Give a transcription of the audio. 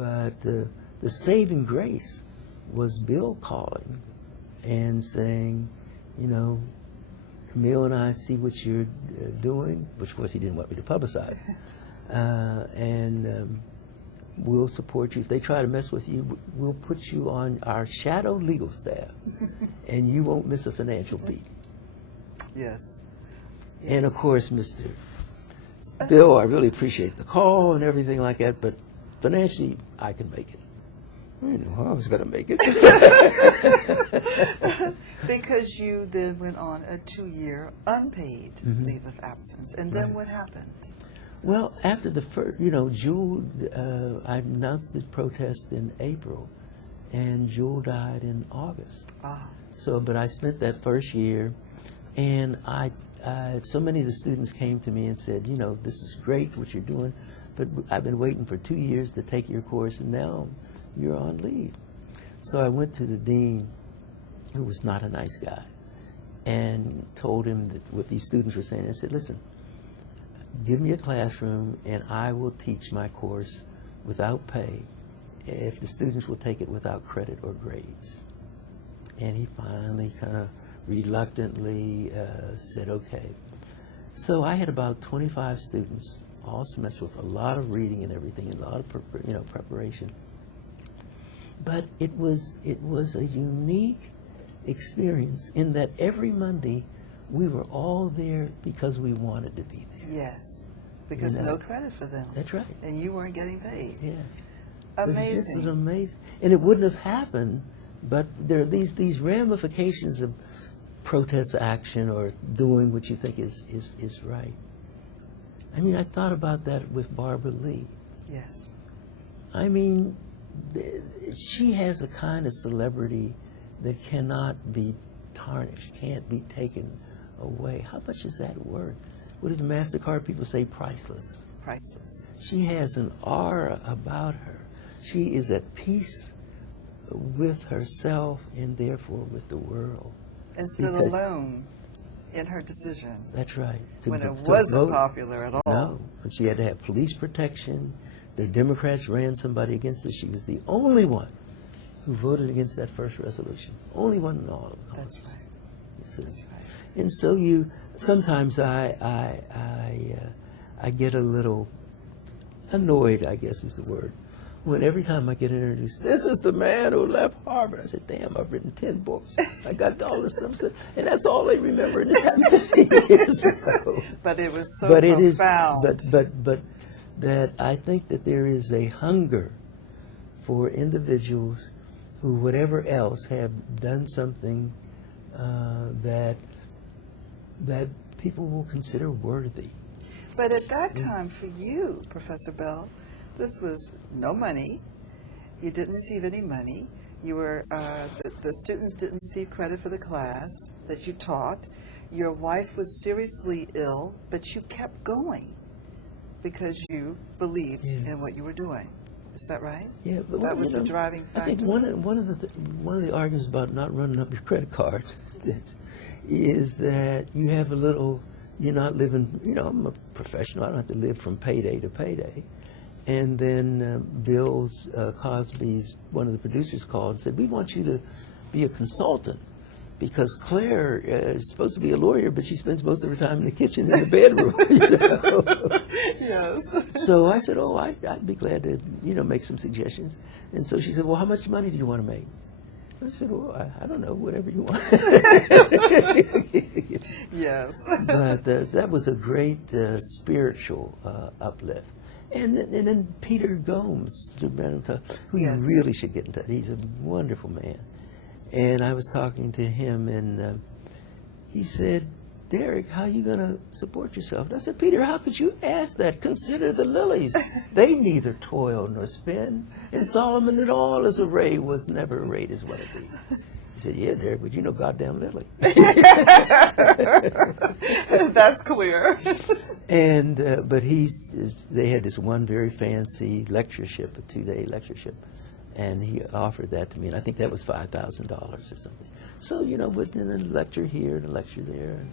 But the saving grace was Bill calling and saying, you know, Camille and I see what you're doing, which of course he didn't want me to publicize, and we'll support you. If they try to mess with you, we'll put you on our shadow legal staff, and you won't miss a financial beat. Yes. And of course, Mr. Bill, I really appreciate the call and everything like that, but financially, I can make it. I didn't know how I was going to make it. Because you then went on a 2-year unpaid leave of absence. And then what happened? Well, after the first, you know, Jewel, I announced the protest in April, and Jewel died in August. So, but I spent that first year, and so many of the students came to me and said, you know, this is great what you're doing, but I've been waiting for 2 years to take your course, and now you're on leave. So I went to the dean, who was not a nice guy, and told him that what these students were saying. I said, listen, give me a classroom and I will teach my course without pay if the students will take it without credit or grades. And he finally kind of reluctantly said, okay. So I had about 25 students all semester with a lot of reading and everything, and a lot of preparation. But it was a unique experience in that every Monday we were all there because we wanted to be there. Yes, because no credit for them. That's right. And you weren't getting paid. Yeah. Amazing. This was amazing. And it wouldn't have happened, but there are these ramifications of protest action or doing what you think is right. I mean, I thought about that with Barbara Lee. Yes. I mean, she has a kind of celebrity that cannot be tarnished, can't be taken away. How much is that worth? What do the MasterCard people say? Priceless. Priceless. She has an aura about her. She is at peace with herself and therefore with the world. And still alone in her decision. That's right. When it wasn't popular at all. No, but she had to have police protection. The Democrats ran somebody against her. She was the only one who voted against that first resolution. Only one in all of them. That's right. That's right. And so sometimes I get a little annoyed, I guess is the word, when every time I get introduced, this is the man who left Harvard. I said, damn, I've written 10 books. I got all this stuff, and that's all they remember. And this happened 15 years ago. But it was so profound. But that I think that there is a hunger for individuals who, whatever else, have done something that people will consider worthy. But at that time, for you, Professor Bell, this was no money. You didn't receive any money. You were the students didn't receive credit for the class that you taught. Your wife was seriously ill, but you kept going because you believed in what you were doing. Is that right? Yeah, but that was the driving factor. I think one of the arguments about not running up your credit card is that you have a little. You're not living. You know, I'm a professional. I don't have to live from payday to payday. And then Bill Cosby's, one of the producers, called and said, we want you to be a consultant because Claire is supposed to be a lawyer, but she spends most of her time in the kitchen and the bedroom. You know? Yes. So I said, oh, I'd be glad to, make some suggestions. And so she said, well, how much money do you want to make? I said, well, I don't know, whatever you want. Yes. But that was a great spiritual uplift. And then Peter Gomes, who you really should get in touch. He's a wonderful man. And I was talking to him, and he said, Derrick, how are you going to support yourself? And I said, Peter, how could you ask that? Consider the lilies. They neither toil nor spin. And Solomon in all his array was never arrayed as one of these. He said, yeah, Derrick, but you know goddamn Lily. That's clear. And but they had this one very fancy lectureship, a 2-day lectureship, and he offered that to me, and I think that was $5,000 or something. So, within a lecture here and a lecture there.